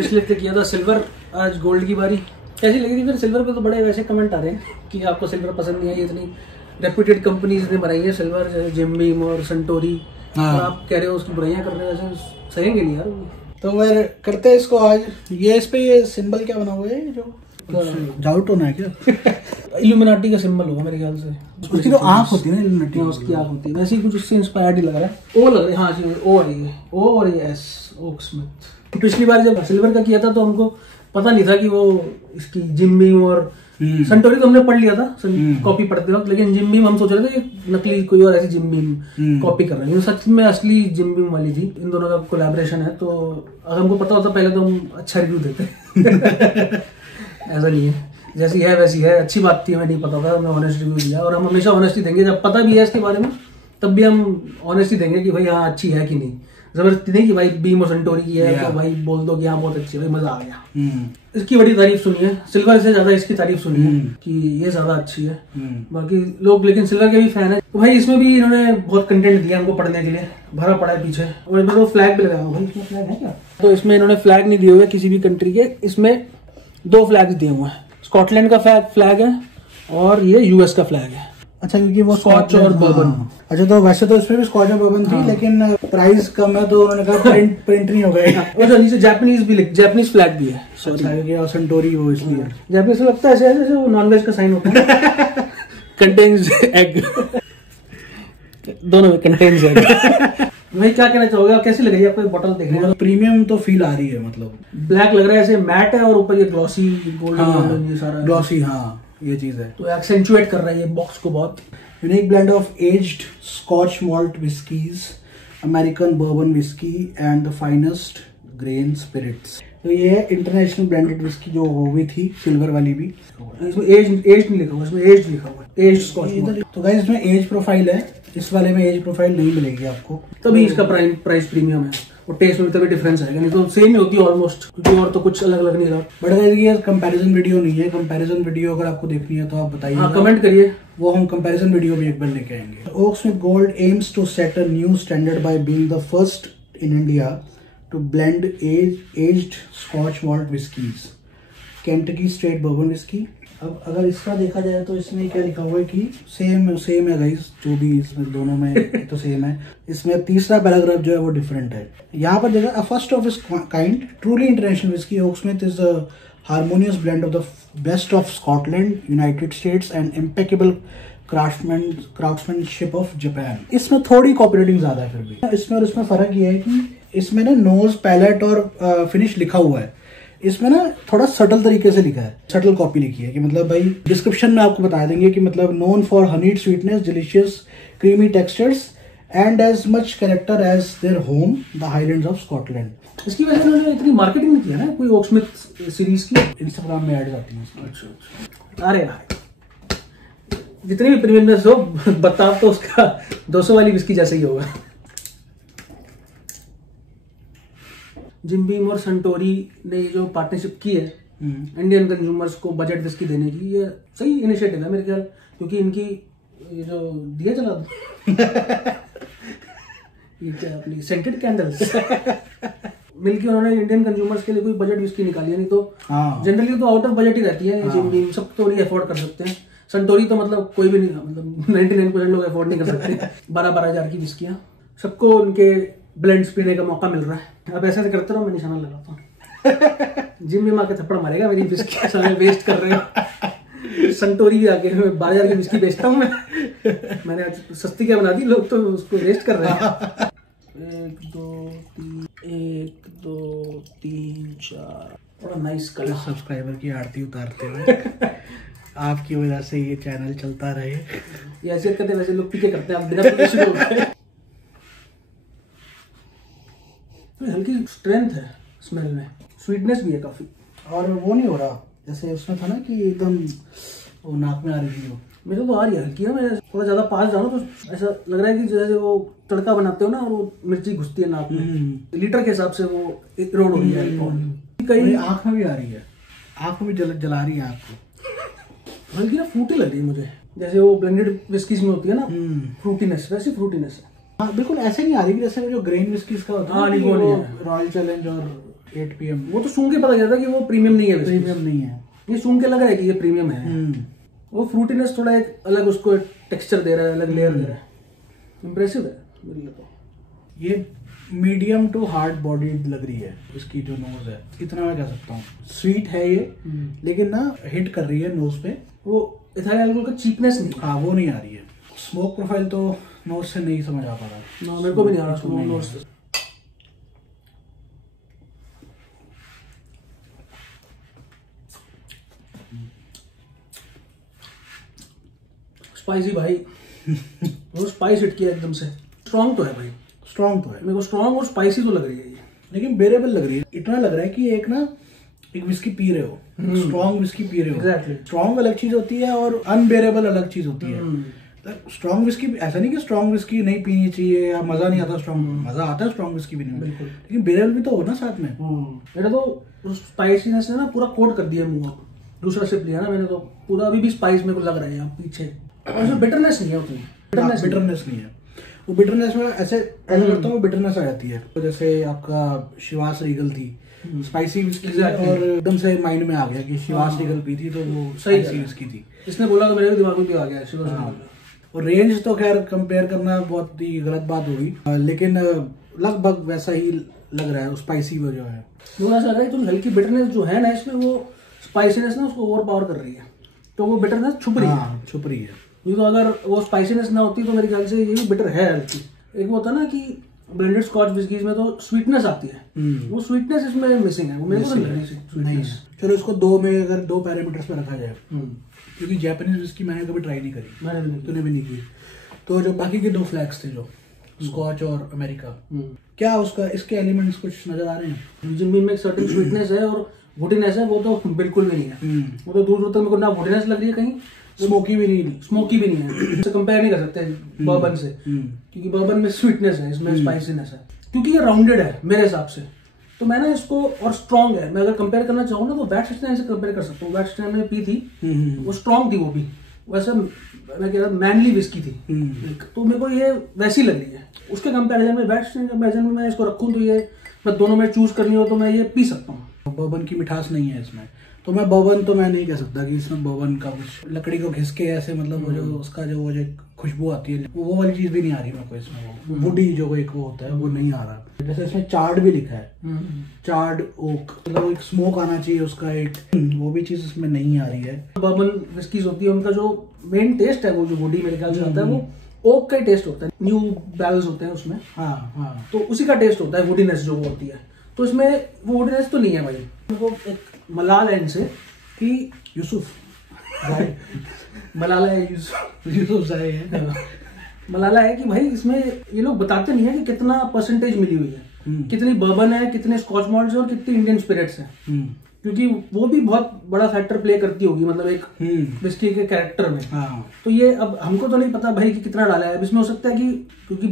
पिछले हफ्ते किया था सिल्वर, आज गोल्ड की बारी। कैसी लगी थी फिर सिल्वर पे? तो बड़े वैसे कमेंट आ रहे हैं कि आपको सिल्वर पसंद नहीं आई, इतनी रेप्यूटेड कंपनीज ने बनाई है सिल्वर, जैसे जिम बीम और सनटोरी। और आप कह रहे हो उसकी बुराइयां कर रहे हो, वैसे सहेंगे नहीं यार। तो फिर करते हैं इसको आज। ये इस पे ये सिंबल क्या बना हुआ है जो जाउट होना है क्या? इल्यूमिनाटी का सिंबल होगा मेरे ख्याल से। उसकी तो आंख होती है ना इल्यूमिनाटी, उसकी आंख होती है। वैसे ही कुछ उससे इंस्पायर्ड ही लग रहा है। ओ लग रहा है, हाँ जी ओ आ रही है, ओ और ये एस, ओक्समिथ। पिछली बार जब सिल्वर का किया था तो हमको पता नहीं था कि वो इसकी जिम बीम और सनटोरी तो हमने पढ़ लिया था कॉपी पढ़ते वक्त, लेकिन जिम बीम हम सोच रहे थे कि नकली कोई और ऐसी जिम बीम कॉपी कर रहे हैं। सच में असली जिम बीम वाली थी। इन दोनों का कोलैबोरेशन है, तो अगर हमको पता होता पहले तो हम अच्छा रिव्यू देते। ऐसा नहीं है, जैसी है वैसी है। अच्छी बात थी, हमें नहीं पता था, हमने ऑनेस्ट रिव्यू दिया और हम हमेशा ऑनेस्टी देंगे। जब पता भी है इसके बारे में तब भी हम ऑनेस्टी देंगे कि भाई हाँ अच्छी है कि नहीं। जबरदस्ती नहीं कि भाई बीम और सनटोरी की है तो भाई बोल दो कि हाँ बहुत अच्छी है, भाई मजा आ गया। इसकी बड़ी तारीफ सुनी है, सिल्वर से ज्यादा इसकी तारीफ सुनी है कि ये ज्यादा अच्छी है। बाकी लोग लेकिन सिल्वर के भी फैन है। तो भाई इसमें भी इन्होंने बहुत कंटेंट दिया हमको पढ़ने के लिए, भरा पड़ा है पीछे। और इसमें तो फ्लैग भी लगाया हुआ, भाई इसमें फ्लैग है क्या? तो इसमें इन्होंने फ्लैग नहीं दिए हुए किसी भी कंट्री के, इसमें 2 फ्लैग्स दिए हुए हैं। स्कॉटलैंड का फ्लैग है और ये यूएस का फ्लैग है। अच्छा, क्योंकि वो स्कॉच और बर्बन। अच्छा, तो वैसे तो इसमें भी स्कॉच और बर्बन थी, लेकिन प्राइस कम है तो उन्होंने कहा प्रिंट नहीं हो गया। और नीचे जापानीज भी जैपनीज फ्लैग भी है। सॉरी, और सनटोरी वो इसलिए जापानीज से लगता है ऐसे जैसे वो नॉनवेज का साइन होता है। कंटेन्स एग, दोनों में कंटेन्स एग। भाई क्या कहना चाहोगे, कैसी लग रही है आपको बॉटल देखने में? प्रीमियम तो फील आ रही है, मतलब ब्लैक लग रहा है, ऐसे मैट है और ऊपर ये ग्लॉसी गोल्डन, ये सारा ग्लॉसी, हाँ ये चीज है। तो एक्सेंचुएट कर रहा है ये बॉक्स को बहुत। Unique blend of aged Scotch malt whiskies, American bourbon whisky and the finest grain spirits. तो ये है इंटरनेशनल ब्लेंडेड विस्की जो हुई थी सिल्वर वाली भी। इसमें एज नहीं लिखा हुआ, इसमें एज लिखा हुआ है, एज स्कॉच। तो गाइस इसमें एज प्रोफाइल है, इस वाले में एज प्रोफाइल नहीं मिलेगी आपको, तभी इसका प्राइस प्रीमियम है। और टेस्ट में तभी डिफरेंस आएगा, नहीं तो सेम ही होती है ऑलमोस्ट, क्योंकि और तो कुछ अलग अलग नहीं रहा। बट अगर ये कंपैरिजन वीडियो नहीं है, कंपैरिजन वीडियो अगर आपको देखनी है तो आप बताइए, हाँ कमेंट करिए, वो हम कंपैरिजन वीडियो भी एक बार लेके आएंगे। Oaksmith gold aims to set a new standard by being the first in India to blend aged Scotch malt whiskies, Kentucky straight bourbon whisky. अब अगर इसका देखा जाए तो इसमें क्या लिखा हुआ है कि सेम है गाइस, जो भी इसमें दोनों में तो सेम है। इसमें तीसरा पैराग्राफ जो है वो डिफरेंट है। यहाँ पर देखा, a first of its kind truly international whisky, Oaksmith is a harmonious blend of the best of Scotland, United states and impeccable craftsmanship of Japan. इसमें थोड़ी कॉपीराइटिंग ज्यादा है, फिर भी इसमें और इसमें फर्क ये है कि इसमें ना नोज, पैलेट और फिनिश लिखा हुआ है, इसमें ना थोड़ा सटल तरीके से लिखा है, सटल कॉपी लिखी है कि मतलब भाई डिस्क्रिप्शन में आपको बता देंगे कि मतलब known for honeyed sweetness, delicious creamy textures and as much character as their home the Highlands of Scotland. इसकी वजह से उन्होंने इतनी मार्केटिंग नहीं किया ना कोई ओक्समिथ सीरीज की। इंस्टाग्राम में एड्स आती हैं। अच्छा, अरे यार जितनी भी प्रीमियमनेस हो, बताओ तो उसका 200 वाली विस्की जैसे ही होगा। जिम बीम और सनटोरी ने जो पार्टनरशिप की है इंडियन कंज्यूमर्स को बजट विस्की देने की, ये सही इनिशिएटिव है मेरे ख्याल, क्योंकि इनकी ये जो दिया जला ये क्या अपनी सेंटेड कैंडल्स मिलके उन्होंने इंडियन कंज्यूमर्स के लिए कोई बजट विस्की निकाली है। नहीं तो जनरली तो आउट ऑफ बजट ही रहती है जिम बीम, सब तो नहीं अफोर्ड कर सकते हैं। सनटोरी तो मतलब कोई भी नहीं, मतलब 99% लोग अफोर्ड नहीं कर सकते। 12-12 हजार की विस्कियां, सबको उनके ब्लेंड्स पीने का मौका मिल रहा है। अब ऐसे करते रहो, मैं निशाना लगाता हूँ। जिम भी आके थप्पड़ मारेगा, मेरी विस्की समय वेस्ट कर रहे हो। सनटोरी भी आके 12,000 की विस्की बेचता हूँ मैंने आज सस्ती क्या बना दी, लोग तो उसको वेस्ट कर रहे हैं। 1 2 3 4 बड़ा नाइस कलर। सब्सक्राइबर की आरती उतारते हुए आपकी वजह से ये चैनल चलता रहे। ये ऐसे करते वैसे लोग पीछे करते हैं, आप बिना शुरू हो गए। हल्की स्ट्रेंथ है स्मेल में, स्वीटनेस भी है काफी, और वो नहीं हो रहा जैसे उसमें था ना कि एकदम वो नाक में आ रही थी। वो मेरे तो आ रही है हल्की है। मैं थोड़ा ज्यादा पास जाऊँ तो ऐसा लग रहा है कि जैसे वो तड़का बनाते हो ना और वो मिर्ची घुसती है नाक में, लीटर के हिसाब से वो रोड हो रही है। कहीं आँख में भी आ रही है, आँख में भी जला रही है आँख को। हल्की ना फ्रूटी लग रही है मुझे, जैसे वो ब्लेंडेड विस्कीज में होती है ना फ्रूटीनेस, वैसी फ्रूटीनेस है। हाँ बिल्कुल ऐसे नहीं आ रही जैसे जो ग्रेन विस्कीज का होता है, रॉयल चैलेंज और 8 PM। वो तो सूंघ के पता चलता है कि वो प्रीमियम नहीं है, प्रीमियम नहीं है, ये सूंघ के लगा है कि ये प्रीमियम है। वो फ्रूटीनेस थोड़ा एक अलग उसको टेक्सचर दे रहा है, अलग लेयर दे रहा है, इम्प्रेसिव है मेरे लिए तो। ये मीडियम टू हार्ड बॉडीड लग रही है इसकी जो नोज है, इतना मैं कह सकता हूँ। स्वीट है ये, लेकिन ना हिट कर रही है नोज पे, वो इथाइल अल्कोहल का चीपनेस नहीं, हाँ वो नहीं आ रही है। स्मोक प्रोफाइल तो नोज से नहीं समझ आ पा रहा, मेरे को भी नहीं आ रहा नोज से। स्पाइसी भाई, वो स्पाइस हिट किया एकदम से। स्ट्रॉन्ग तो है भाई, स्ट्रॉन्ग तो है, मेरे को स्ट्रॉन्ग और स्पाइसी तो लग रही है ये, लेकिन बेरेबल लग रही है। इतना लग रहा है कि एक ना एक विस्की पी रहे हो, स्ट्रॉन्ग विस्की पी रहे हो। एग्जैक्टली, स्ट्रॉन्ग अलग चीज होती है और अनबेरेबल अलग चीज होती है। स्ट्रॉन्ग विस्की, ऐसा नहीं कि स्ट्रॉन्ग विस्की नहीं पीनी चाहिए या मजा नहीं आता, स्ट्रॉन्ग मजा आता है स्ट्रॉन्ग विस्की पीने में, लेकिन बेरेबल भी तो हो ना साथ में। मेरा तो स्पाइसीनेस ने ना पूरा कोट कर दिया मुंह। दूसरा सिप लिया ना मैंने तो पूरा अभी भी स्पाइस मेरे को लग रहा है यहाँ पीछे, और बिटरनेस नहीं है उतनी, बिटरनेस नहीं है। वो बिटरनेस में ऐसे करता हूँ, बिटरनेस आ जाती है। तो जैसे आपका शिवास रीगल थी, स्पाइसी विस्की, और एकदम से माइंड में आ गया कि शिवास रीगल पी थी तो वो स्पाइसी विस्की थी। इसने बोला तो मेरे दिमाग में भी आ गया शिवास रीगल। और रेंज तो खैर कंपेयर करना बहुत ही गलत बात होगी, लेकिन लगभग वैसा ही लग रहा है स्पाइसी वो जो है। मुझे ऐसा लग रहा है तो हल्की बिटरनेस जो है ना इसमें, वो स्पाइसीनेस ना उसको ओवर पावर कर रही है, तो वो बिटरनेस छुप रही है, छुप रही है। तो अगर वो स्पाइसीनेस ना होती तो मेरे ख्याल से ये भी बिटर है हल्की। एक वो होता ना कि ब्लेंडेड स्कॉच विस्कीज में तो स्वीटनेस आती है, वो स्वीटनेस इसमें मिसिंग है, वो मेरे को नहीं लग रही स्वीटनेस। चलो इसको दो पैरामीटर्स पे रखा जाए, क्योंकि जापानीज विस्की मैंने कभी ट्राई नहीं करी, मैंने भी नहीं, तूने भी नहीं की। तो जो बाकी के 2 फ्लैग्स थे, जो स्कॉच और अमेरिका, क्या उसका इसके एलिमेंट्स कुछ नजर आ रहे हैं? जिनमें में एक सर्टेन स्वीटनेस है और वुडीनेस है, वो तो बिल्कुल भी नहीं है। वो तो दूर दूर तक मेरे को ना वुडीनेस लग रही है, कहीं स्मोकी भी नहीं है। इससे कंपेयर नहीं कर सकते बर्बन से, क्योंकि बर्बन में स्वीटनेस है, इसमें स्पाइसीनेस है, क्योंकि ये राउंडेड है मेरे हिसाब से। तो मैं ना इसको, और स्ट्रॉन्ग है, मैं अगर कंपेयर करना चाहूँ ना तो वैट 69 से कंपेयर कर सकता हूँ। वैट 69 मैंने पी थी, वो स्ट्रॉन्ग थी, वो भी वैसे मैं कह रहा मैनली विस्की थी, तो मेरे को ये वैसी लग रही है। उसके कंपेरिजन में वैट 69 कंपेरिजन में मैं इसको रखूँ तो ये, मैं दोनों में चूज करनी हो तो मैं ये पी सकता हूँ। बर्बन की मिठास नहीं है इसमें, तो मैं बर्बन तो मैं नहीं कह सकता कि इसमें बर्बन का कुछ लकड़ी को घिस के ऐसे, मतलब वो जो उसका जो वो जो खुशबू आती है, वो वाली चीज भी नहीं आ रही मेरे को इसमें। वुडी जो एक वो होता है वो नहीं आ रहा। जैसे इसमें चार्ड भी लिखा है, चार्ड ओक, मतलब एक स्मोक आना चाहिए उसका, एक वो भी चीज इसमें नहीं आ रही है। बर्बन विस्कीज होती है, उनका जो मेन टेस्ट है वो जो वुडी मेरे ख्याल से आता है, वो ओक का ही टेस्ट होता है। न्यू बैरल्स होते हैं उसमें, हाँ, तो उसी का टेस्ट होता है वुडीनेस जो वो होती है। तो इसमें वो वुडीनेस तो नहीं है भाई। वो एक मलाल है इनसे कि यूसुफ मलाला है, यूसुफ जाए है, मलाला है कि भाई इसमें ये लोग बताते नहीं है कि कितना परसेंटेज मिली हुई है, कितनी बर्बन है, कितने स्कॉच मॉल्ट्स है और कितनी इंडियन स्पिरिट्स है, क्योंकि वो भी बहुत बड़ा फैक्टर प्ले करती होगी, मतलब एक विस्की के कैरेक्टर में। तो ये अब हमको तो नहीं पता भाई कि कितना डाला है। अब इसमें हो सकता है कि क्योंकि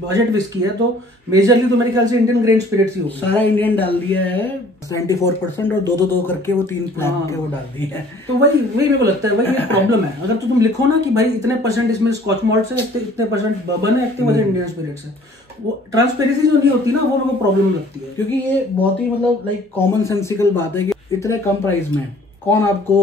बजट विस्की है तो मेजरली तो मेरे ख्याल से इंडियन ग्रेन स्पिरिट्स ही होगा। सारा इंडियन डाल दिया है 74% और 2-2 करके वो 3 फ्लैग के वो डाल दिए है। तो वही मेरे को लगता है भाई ये प्रॉब्लम है। अगर तो तुम लिखो ना कि भाई इतने परसेंट इसमें स्कॉच मॉल्ट्स है, इतने परसेंट बर्बन है, इतने परसेंट इंडियन स्पिरिट्स है, वो ट्रांसपेरेंसी जो नहीं होती ना, वो मेरे को प्रॉब्लम लगती है। क्योंकि ये बहुत ही मतलब लाइक कॉमन सेंसिकल बात है कि इतने कम प्राइस में कौन आपको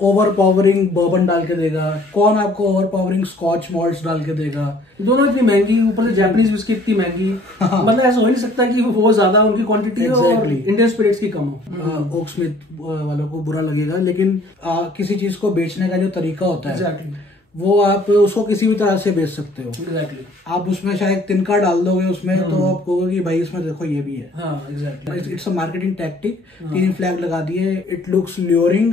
ओवर पावरिंग बर्बन डाल के देगा, कौन आपको ओवर पावरिंग स्कॉच मॉल्ट्स डाल के देगा। दोनों इतनी महंगी, ऊपर से जापानीज विस्की इतनी महंगी, मतलब ऐसा हो नहीं सकता कि वो ज्यादा उनकी क्वांटिटी हो और इंडियन स्पिरिट्स की कम हो। ओक स्मिथ वालों को बुरा लगेगा, लेकिन किसी चीज को बेचने का जो तरीका होता है वो आप उसको किसी भी तरह से बेच सकते हो। एग्जैक्टली आप उसमें शायद तिनका डाल दोगे उसमें तो आप कहोगे कि भाई इसमें देखो ये भी है। It's a marketing tactic. 3 flag लगा दिए, it looks luring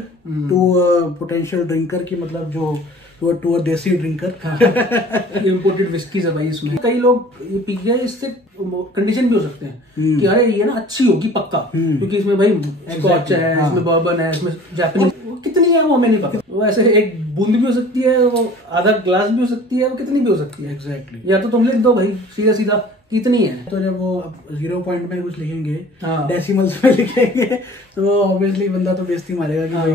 to potential drinker की, मतलब जो टू अ देसी ड्रिंकर। इम्पोर्टेड विस्कीज है भाई इसमें। कई लोग ये पी गए, इससे कंडीशन भी हो सकते हैं कि अरे ये ना अच्छी होगी पक्का, क्योंकि इसमें भाई स्कॉच है, इसमें बर्बन है, इसमें जापानीज, कितनी है वो हमें नहीं पता। वो ऐसे एक बूंद भी हो सकती है, वो आधा ग्लास भी हो सकती है, वो कितनी भी हो सकती है। एग्जैक्टली। या तो तुम लिख दो भाई सीधा सीधा कितनी है, तो जब वो 0 पॉइंट में कुछ लिखेंगे, डेसिमल्स में लिखेंगे, तो ऑब्वियसली बंदा तो बेइज्जती मारेगा कि भाई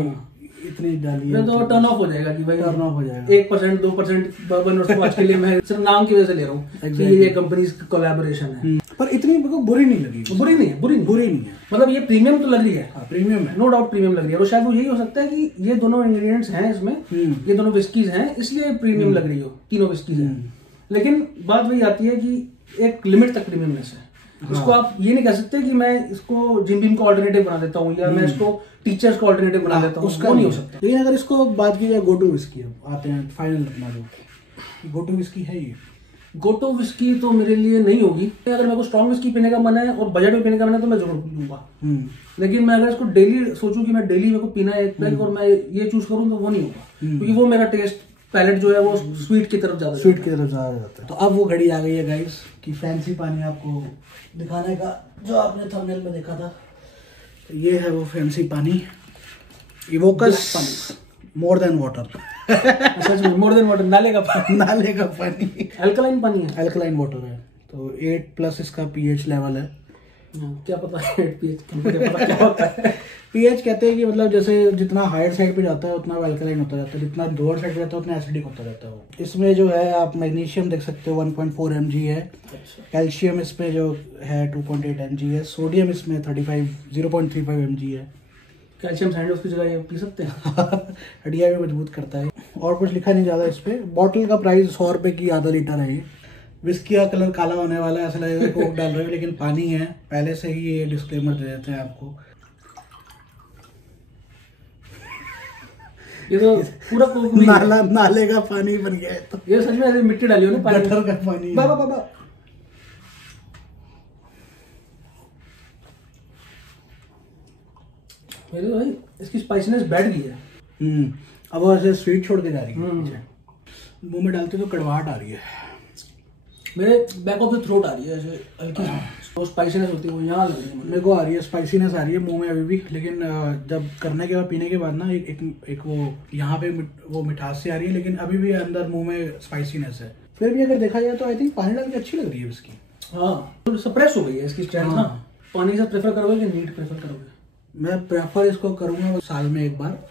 इतनी डाली है तो टर्न ऑफ हो जाएगा कि भाई टर्न ऑफ हो जाएगा। 1% 2% बर्बन और स्कॉच के लिए मैं सिर्फ नाम की वजह से ले रहा हूँ कि ये कंपनी कोलैबोरेशन है। पर इतनी मेरे को बुरी नहीं लगी। बुरी नहीं है, बुरी नहीं है, मतलब ये प्रीमियम तो लग रही है। प्रीमियम है, नो डाउट प्रीमियम लग रही है। और शायद वो यही हो सकता है कि ये दोनों इंग्रेडिएंट्स हैं इसमें, ये दोनों विस्कीज हैं, इसलिए प्रीमियम लग रही हो, तीनों विस्कीज हैं। लेकिन बात वही आती है कि एक लिमिट तक प्रीमियमनेस है। इसको आप ये नहीं कह सकते कि मैं इसको जिम बीम को ऑल्टरनेटिव बना देता हूँ या मैं इसको टीचर्स को ऑल्टरनेटिव बना देता हूँ, उसका नहीं हो सकता। लेकिन अगर इसको बात की जाए गो टू विस्की, अब आते हैं फाइनल अपना जो गो टू विस्की है, ये गो टू विस्की तो मेरे लिए नहीं होगी। अगर मेरे को स्ट्रॉन्ग विस्की पीने का मन है और बजट में पीने का मन है तो मैं जरूर लूंगा। लेकिन मैं अगर इसको डेली सोचूं कि मैं डेली मेरे को पीना है एक पैक और मैं ये चूज करूँ तो वो नहीं होगा, क्योंकि वो मेरा टेस्ट पैलेट जो है वो स्वीट की तरफ ज्यादा जाता है। तो अब वो घड़ी आ गई है गाइस कि फैंसी पानी आपको दिखाने का जो आपने थंबनेल में देखा था। ये है वो फैंसी पानी, इवोकस मोर देन वाटर। सच में मोर देन वाटर, नाले का पानी अल्कलाइन पानी है, अल्कलाइन वाटर है। तो 8+ इसका pH लेवल है। क्या पता है pH क्या होता है। pH कहते हैं कि मतलब जैसे जितना हायर साइड पे जाता है उतना वो अल्कलाइन होता जाता है, जितना लोअर साइड पे जाता है उतना एसिडिक होता जाता है वो। इसमें जो है आप मैग्नीशियम देख सकते हो 1.4 mg है। कैल्शियम इसमें जो है 2.8 mg है। सोडियम इसमें 0.35 mg है। कैल्शियम सैंडविच की जगह ये पी सकते हैं। हड्डियाँ भी मजबूत करता है। और कुछ लिखा नहीं ज्यादा इस पे। बॉटल का प्राइस 100 रुपए की आधा लीटर है। ये विस्की का कलर काला होने वाला है, ऐसा लगेगा कोक डाल रहे हो, लेकिन पानी है। पहले से ही ये डिस्क्लेमर दे देते हैं आपको। ये तो पूरा कोक नाले का पानी बन गया है। तो ये सच में मिट्टी डाली हो ना, गटर का पानी। बाबा मेरे भाई इसकी स्पाइसीनेस बैठ गई है। अब वो ऐसे स्वीट छोड़ के जा रही है, मुंह में डालते तो कड़वाहट आ रही है। मेरे बैक ऑफ द थ्रोट आ रही है ऐसे हल्की, तो स्पाइसीनेस होती है वो यहाँ लग रही है मेरे को आ रही है, स्पाइसीनेस आ रही है मुंह में अभी भी। लेकिन जब करने के बाद पीने के बाद ना एक वो यहाँ पे वो मिठास से आ रही है, लेकिन अभी भी अंदर मुंह में स्पाइसीनेस है। फिर भी अगर देखा जाए तो आई थिंक पानी डाल के अच्छी लग रही है इसकी। हाँ, तो सप्रेस हो गई है इसकी स्ट्रेंथ ना। पानी से प्रेफर करोगे कि नीट प्रेफर करोगे? मैं प्रेफर इसको करूंगा साल में एक बार,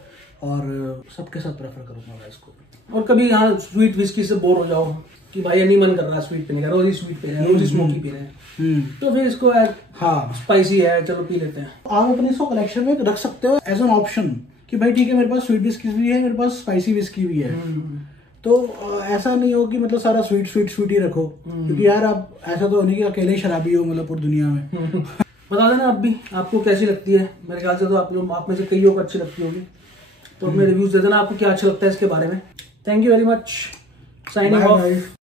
और सबके साथ प्रेफर करूंगा मैं इसको। और कभी यहाँ स्वीट विस्की से बोर हो जाओ कि भाई नहीं मन कर रहा स्वीट पीने का, रोज ही स्वीट पी रहे हैं, रोज ही स्मोकी पी रहे हैं, तो फिर इसको स्पाइसी है चलो पी लेते हैं। आप अपने इसको कलेक्शन में रख सकते हो एज एन ऑप्शन कि भाई ठीक है मेरे पास स्वीट विस्की भी है, मेरे पास स्पाइसी विस्की भी है। तो ऐसा नहीं हो कि मतलब सारा स्वीट ही रखो, क्योंकि यार आप ऐसा तो नहीं कि अकेले शराबी हो मतलब पूरी दुनिया में। बता देना आप भी आपको कैसी लगती है। मेरे ख्याल से तो आप में से कईयों को अच्छी लगती होगी, तो अपने रिव्यूज दे देना आपको क्या अच्छा लगता है इसके बारे में। Thank you very much. Signing off.